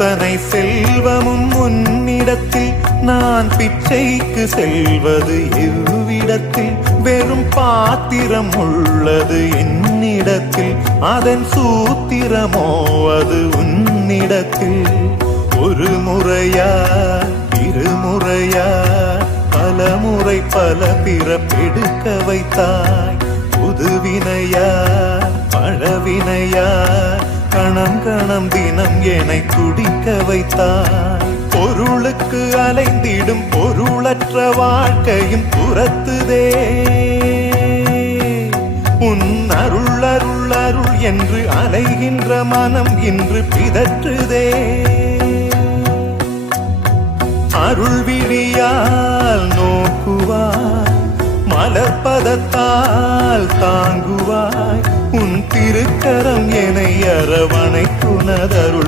அத்தனை செல்வமும் உன்னிடத்தில் நான் பிச்சைக்கு செல்வது எவ்விடத்தில் வெறும் பாத்திரம் உள்ளது என்னிடத்தில் அதன் சூத்திரமோ அது உன்னிடத்தில் ஒரு முறையா இருமுறையா பலமுறை பல பிறப்பெடுக்க வைத்தாய் புதுவினையா பழவினையா கணம் கணம் தினம் என்னை துடிக்க வைத்தாய் பொருளுக்கு அலைந்திடும் பொருளற்ற வாழ்க்கையும் துரத்துதே உன் அருள் அருள் அருள் என்று அலைகின்ற மனம் இன்று பிதற்றுதே அருள் விழியால் நோக்குவாய் மலர்பதத்தால் தாங்குவாய் உன் திருக்கரம் என்னை அரவணைக்குனதருள்